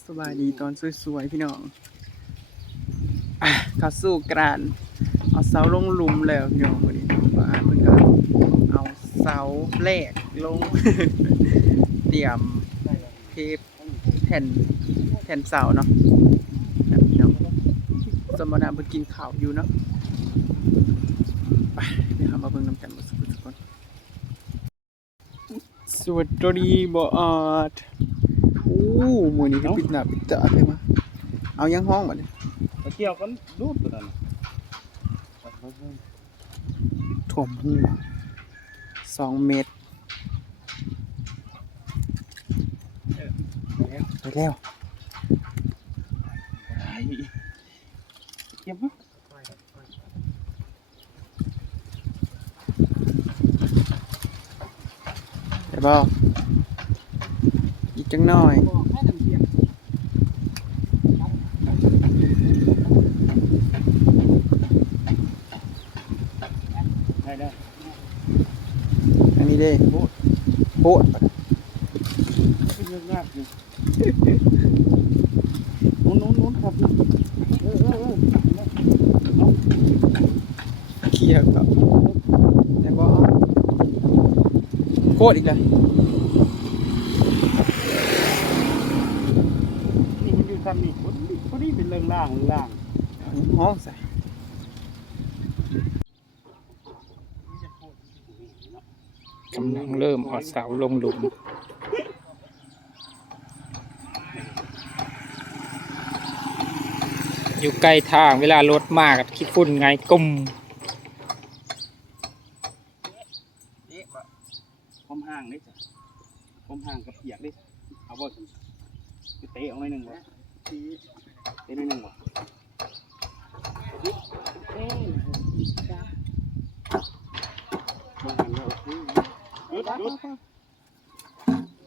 สบายดีตอนสวยๆพี่น้องเข้าสู่กรานเอาเสาลงลุมแล้วพี่น้องวันนี้ว่าเพิ่นก็เอาเสาแรกลง เตรียมเทปแผ่นแผ่นเสาเนาะพี่น้องสมนาเพิ่นกินข้าวอยู่เนาะไปเดี๋ยวเรามาเบิ่งน้ำกันบ่สุกทุกคนสวัสดีบอด มือนี้ก็ปิดหน้าปิดตาเลยมาเอายังห้องมาเนี่ยมาเกี่ยวกันรูดตัวนั้นถ่วมหัวสองเมตรไปแล้วเก็บมั้ยไปบ่อีก จังหน่อยได้ได้อันนี้เด้โหดขึ้นเยอะมากอยู่นู้นนู้นนู้นครับเออเออเออเคลียร์กับแต่บ่โคตรอีกเลย นี่มันอยู่ซ้ำนี่พอดีพอดีเป็นเรื่องล่างเรื่องล่างเอายังห้องใส่กำลังเริ่มเอาเสาลงหลุมอยู่ใกล้ทางเวลารถมากกับขี้ฝุ่นไงกลมผมห่างได้จ้ะผมห่างกับเปียกได้เอาบ่ไปเตะเอาหน่อยหนึ่งวะ เตะหน่อยหนึ่งวะหยุดหยุด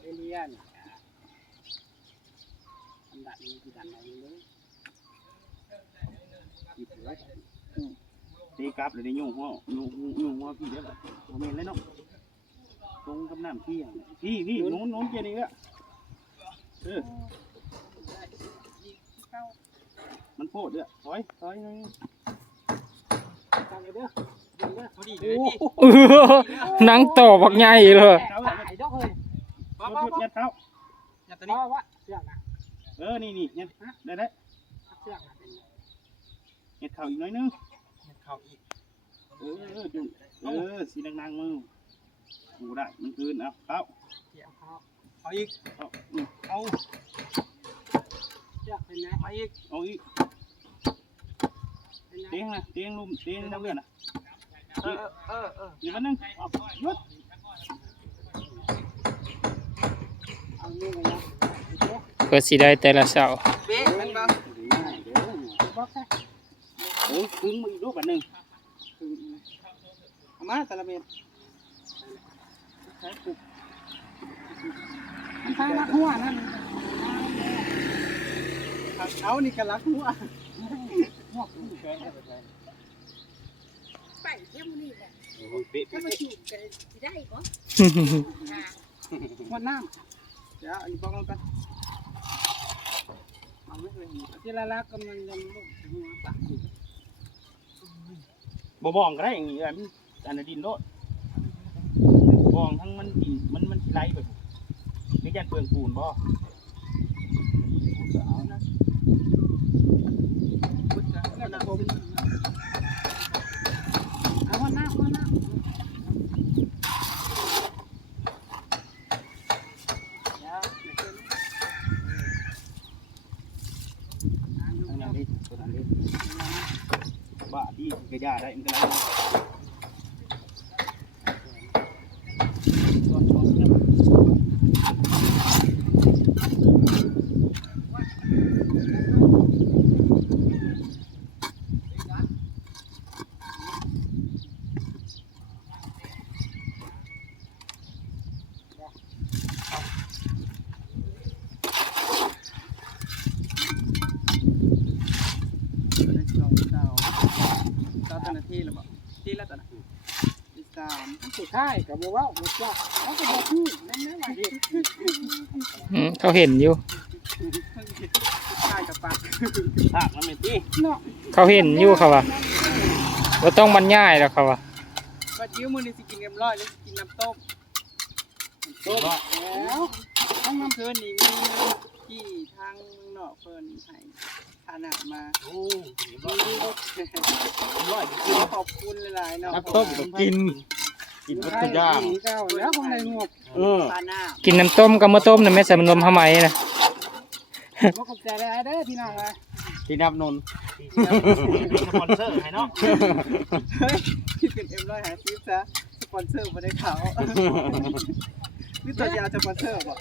เอเลียนอันดับนี้คือดันไหนเลยตีกลับเลยได้ยุ่งหัวยุ่งยุ่งหัวพี่เด้อผมเห็นเลยเนาะตรงกับน้ำพี่อะพี่พี่นู้นนู้นเจนี่ละเออ มันโพดเด้อถอยถอยหน่อยจังเลยเด้อเดี๋ยวเด้อพอดีเออหนังต่อบักใหญ่เลยเท้าตายดอกเลยหยุดยัดเท้าอย่าตัวนี้วะเชือกนะเออนี่นี่ยัดได้ได้เชือกนะเป็นยัดเข่าอีกหน่อยนึงเขาอีกเออเออจุเออสีดังๆมือดูได้มันคืนเอาเท้าเกี่ยวเขาเอาอีกเอาอืมเอาเชือกเป็นไงเอาอีกเอาอีก เป็นไงเตียงนะเตียงลุ่มเตียงน้ำเลือดนะเออเออเอออีกอันนึงเอาหยุดเอานี่ไงนะเพื่อสิได้แต่ละเสาเบ๊ะมันบ้างง่ายเด้อบอกแค่เออคึงมืออีกรูปอันหนึ่งเอามาแต่ละเม็ดใช้ปุกมันพาลักหัวนั่นเขานี่ก็ลักหัวหัว ไปเที่ยวมื้อนี้แหละถ้ามาจูบกันสิได้บ่ค่ะหัวน้ำเดี๋ยวอันนี้บอกกันเอาไม่เลยที่ละลักก็มันยังลุกหัวปากบ่บองก็ได้อย่างนี้อันอันนั้นดินโลดบองทั้งมันดินมันมันไหลไปไม่ยันเปลืองปูนบ่ เอาหัวน้ำหัวน้ำ อันนั้นดิตัวนั้นดิบ้าดีกระยาได้มันก็ไหล สุดท้ายกับบัวหมดว่าเขาก็บอกพี่นั่นนะว่าอืมเขาเห็นอยู่เภาคมันเป็นที่เขาเห็นอยู่เขาว่าว่าต้องบรรยายแล้วเขาว่าบัดยิ้วมือนี่สิกินเอ็มร้อยหรือสิกินน้ำต้มต้มแล้วทั้งน้ำเพิ่นนี่มีที่ทางเมืองนอกเพิ่นให้ขนาดมาโอ้ยร้อยร้อยขอขอบคุณหลายๆเนาะ น้ำต้มก็กิน กินวัตถุย่างเก้าแล้วคงได้งบเออปลาหน้ากินน้ำต้มกับมะต้มน่ะแม่ใส่มันนมทำไมนะบ่ขอบใจแล้วเด้อพี่น้องเอ้ยที่นับนนสปอนเซอร์ให้เนาะเฮ้ยที่เป็นเอ็มร้อยหาซิปซะสปอนเซอร์บ่ได้เขานี่ตัวจะเอาสปอนเซอร์บ่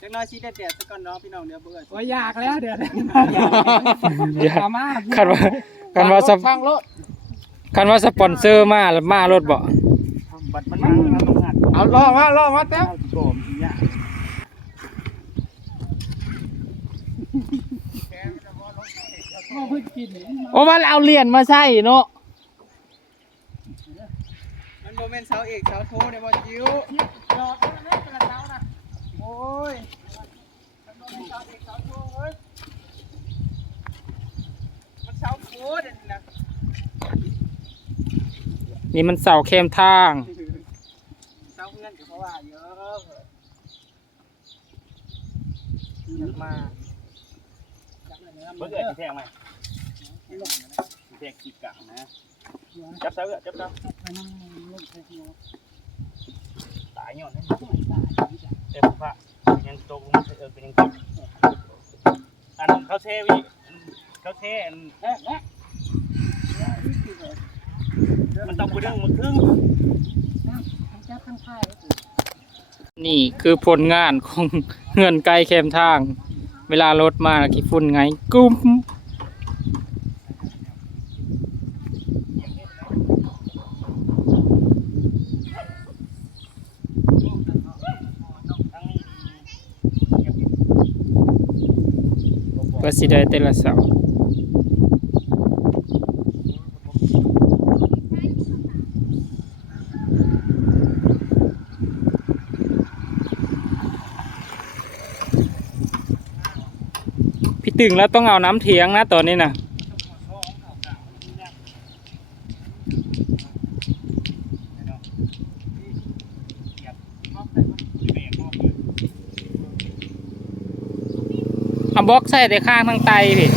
จังน้อยชี้แดดๆซะก่อนเนาะพี่น้องเดี๋ยวเบื่อโอ้ยอยากแล้วเดี๋ยวอย่าสามารถคันว่าคันว่าสปฟังรถ คันว่าสปอนเซอร์มาแล้วมารถบ่บัตรมันมาเอาล่อมาล่อมาแต้วโกมเนี่ยก็เพิ่งกินโอ้มันเอาเหรียญมาใส่เนาะมันบ่แม่นเสาเอกเสาโทเด้บ่จิ๋วจอดแล้วนะกระเช้านะโอ้ยมันบ่แม่นเสาเอกเสาโทเว้ยมันเสาโคตรอันนี้นะ นี่มันเสาเข้มทางเสาเงินก็เพราะว่าเยอะอยากมาเบิร์ดเอ้ยแทงไหมแทงขีดกะนะ จับเสาเอ้ยจับเสาตายย้อนให้เอ้ยพระยังตกมันเออเป็นยังตกอันเขาเทวิเขาเทอัน มันต้องไปเรื่องมันครึ่งนี่คือผลงานของเงื่อนไกลเข้มทาง เวลารถมาขี้ฝุ่นไงกุ้มก็สิได้แต่ละเสา พี่ตึงแล้วต้องเอาน้ำเถียงนะตอนนี้นะเอาบล็อกใส่แต่ข้างทางไตพี่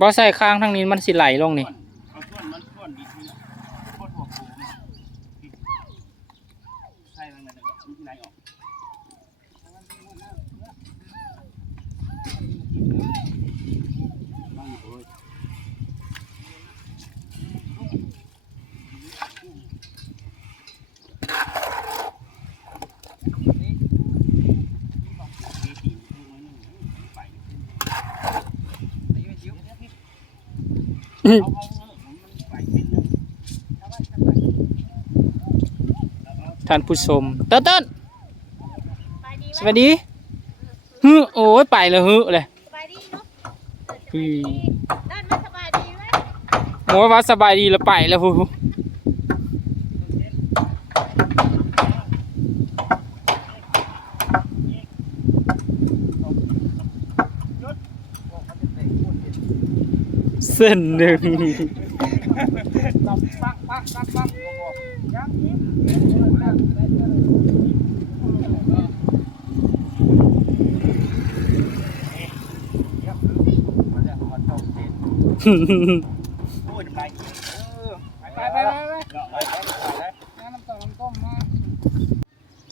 บล็อกใส่ข้างทางนี้มันสิไหลลงนี่ เอาส่วนมันส่วนดีที่โคตรหัวปูใช่ไหมมันมีที่ไหนออกบ้างอยู่เลย ท่านผู้ชมเต้นเต้นไปดีสไหมวัสดีฮึโอ้ยไปเลยฮึเลยไปดีเนาะอืมด้านไม่สบายดีไหมโอ้ยว่าสบายดีแล้วไปแล้วพู เส้นหนึ่ง ปักปักปักปักปักยังยิ้ม พูดไป ไปไปไปไป ไปไปไป น้ำต้มน้ำต้มมา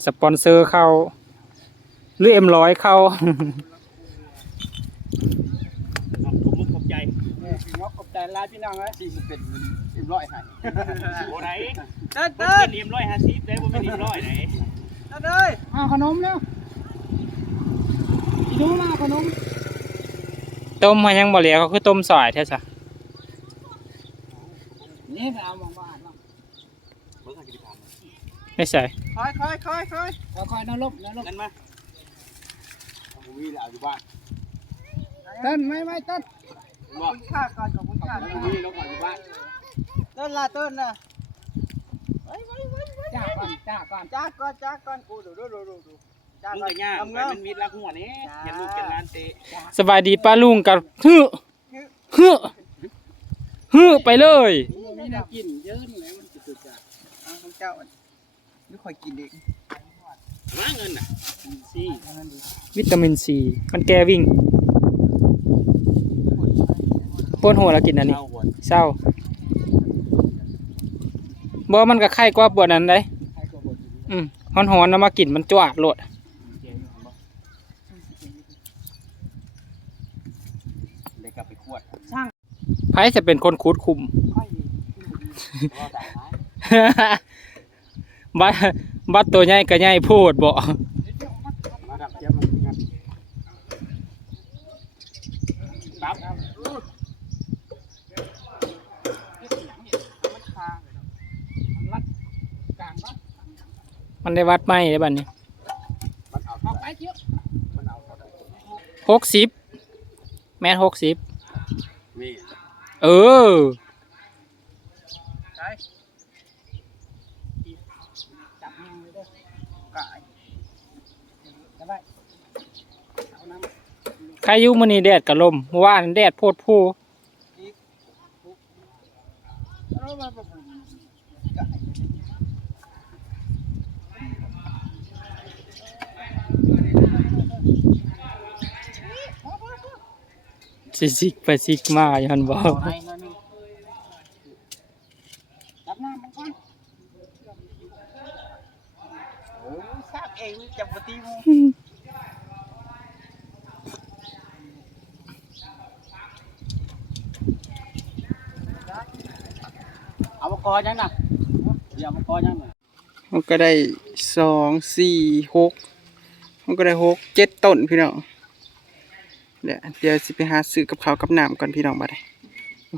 สปอนเซอร์เข้าหรือเอ็มร้อยเข้า ผมมุกขอบใจ เนี่ยพี่น้องขอบใจลายพี่น้องเลยสี่สิบเป็นเอ็มร้อยให้โอ้ไหนเต้นมันเต้เป็นนเรียมร้อยห้าสิบได้ผมเป็นเรียมร้อยไหนเต้นเอ้ยเอาขนมแล้วอีดูมาขนมต้มมายังบ่เหลียเขาคือต้มสอยแท้ซะนี่ไปเอามองบ้านมาเบิ่งให้กินทานไม่ใส่คอยคอยคอยคอยเอาคอยนรกนรกเงินมาผมมีแล้วอยู่บ้านเต้นไม่ไม่เต้น บอกค่าก่อนขอบคุณค่าผมมีแล้วก่อนอยู่บ้านเต้นละเต้นนะไปจ้าก่อนจ้าก่อนจ้าก่อนจ้าก่อนกูดูดูดูดูดูจ้ามึงก่อนก็ย่างไปงามมันมีดลักหัวนี่อย่าลูกกันลานเตะสบายดีป้าลุงกับฮึฮึฮึไปเลยนี่น่ากินเยอะนี่แหละมันจะตุกจ้าๆเอาของเจ้าอันนี่คอยกินเองว่าเงินน่ะสิอันนั้นดีวิตามินซีมันแก้วิ่ง ปวดหัวแล้วกินอันนี้เอาหัวเศร้าบ่มันก็ไข้กว่าปวดนั้นได้ใครก็บ่ดีอืมฮ้อนๆนำมากินมันจวดโลดเด็กกลับไปขวดไผจะเป็นคนคูดคุมค่อยรอสายไม้บัดบัดตัวใหญ่ก็ใหญ่โพดบ่ มาดับเทียมมันงัดปั๊บ มันคางมันรัดกลางเนาะ มันได้วัดไหมได้บัดนี้มันเอาเอาไปเที่ยวมันเอาเข้าได้หกสิบแม่นหกสิบนี่เออใช่จับยังเลยเด้อกายจะได้เอาน้ำใครอยุ่มื้อนี้แดดกับลมเมื่อวานแดดโพดผู้ แล้วมาแบบกาย สิซิกไปซิกมาอยู่หั่นบ่เอาไปแล้วนี่จับน้ำมันก่อนโอ้ทราบเองจับปฏิมูเอามากอยังน่ะเดี๋ยวเอามากอยังน่ะมันก็ได้สองสี่หกมันก็ได้หกเจ็ดต้นพี่น้อง เดี๋ยวเดี๋ยวสิไปหาซื้อกับข้าวกับน้ำก่อนพี่น้องบัดนี้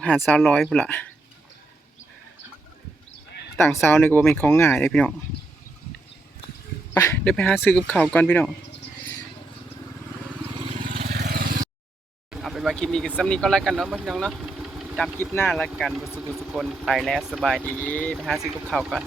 หาสาวร้อยพุ่นละต่างสาวนี่ก็บ่เป็นของง่ายเลยพี่น้องไปเดี๋ยวไปหาซื้อกับข้าวก่อนพี่น้องเอาเป็นว่าคลิปนี้ก็ซ้ำนี้ก็แล้วกันเนาะพี่น้องเนาะตามคลิปหน้าแล้วกันบุสุกุสุคนไปแล้วสบายดีไปหาซื้อกับข้าวก่อน